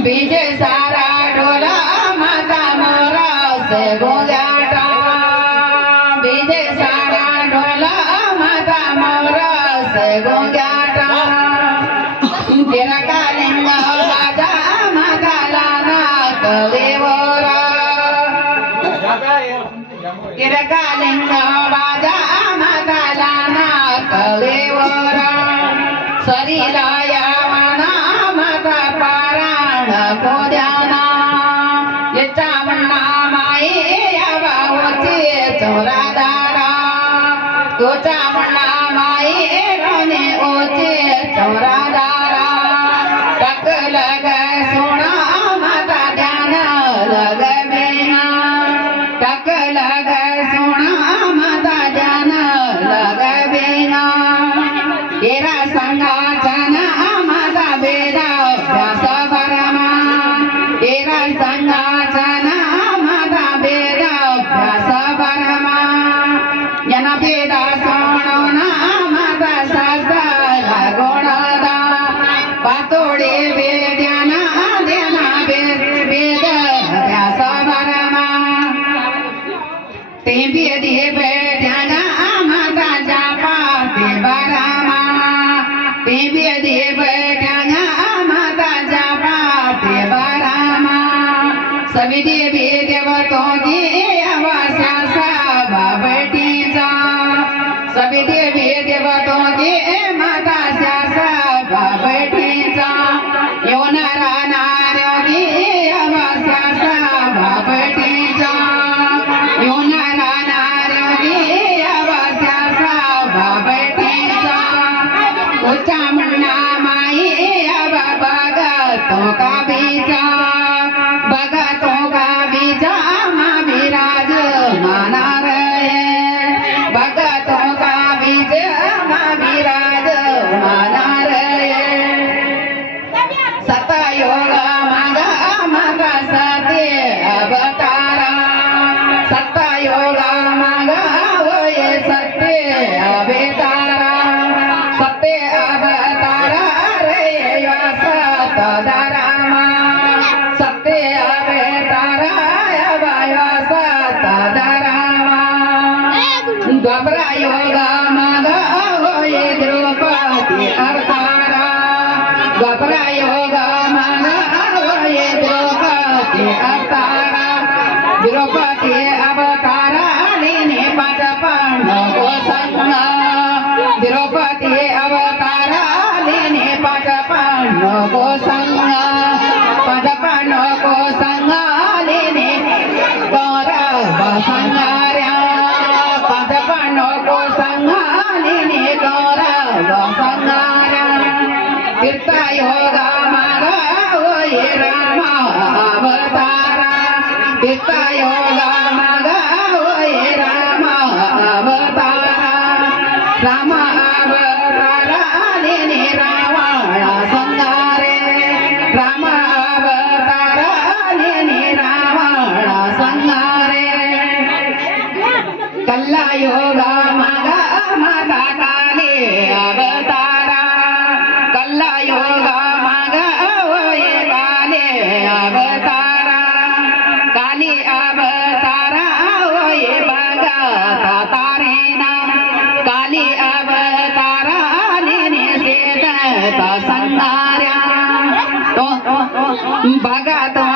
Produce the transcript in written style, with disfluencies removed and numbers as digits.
बीज सारा डोला माता मोरा से गोगाटा बीज सारा डोला माता मोरा से गोगाटा तेरा कालिंग बाजा माता लाना कलेवरा तेरा कालिंग बाजा माता लाना कलेवरा शरीराया मना माता पाराण कोद्याना येचा मन्ना माये यावा होचे चौरादारा तोचा मन्ना माये रोने होचे चौरादारा टक लग सोना माता ध्यान लग बेना टक लग सोना माता ध्यान लग बेना तेरा संगाचन माता बेदा व्यास परमा तेरा संगाचन माता बेदा व्यास परमा जन बेदा सोणोना माता शास्त्र गोणदा पातोडे वेद्याना देना वेद व्यास परमा ते वेदे वेद्याना माता जापा ते बरमा ते वेदे वेद्याना माता जापा ते बरमा सभी देवी देवतों की अवस्या सभा बैठीचा सभी देवी देवतों की माता सभा बैठीचा येऊन राहणाऱ्या की अवस्या सभा बैठीचा येऊन राहणाऱ्या की अवस्या सभा बैठीचा उच्चा म्हणा माई भगतो का बीजा भगतो का बीजा मा विराज माना रहे भगतों का बीज मा विराज माना रहे सतयोग मागा मागा सत्य अवतारा सतयोग मागा होय सत्य अवतारा सत्य अवतारा रे व्यास तदारामा सत्य अवतारा व्यास तदारामा द्वापरा योग मागा होय द्रौपदी अवतारा द्वापरा योग मागा होय द्रौपदी अवतारा द्रौपदी अवतारा लेने पाच पांडव संग द्रौपदी अवतारा लेने पाच पांडव संग पाच पांडव संग लेने कौरव संगार्या पाच पांडव संग लेने कौरव संगार्या तीर्थयोगा मागा होय राम अवतारा तीर्थयोगा मागा होय राम अवतारा राम अवतारा लेने रावण संगारे राम अवतारा लेने रावण संगारे कल्ला योगा मागा माता काली अवतारा कल्ला योगा मागा होय काली अवतारा काली अवतारा होय भगता तारेना काली अवतारा लेने सेत संगार्या भगतो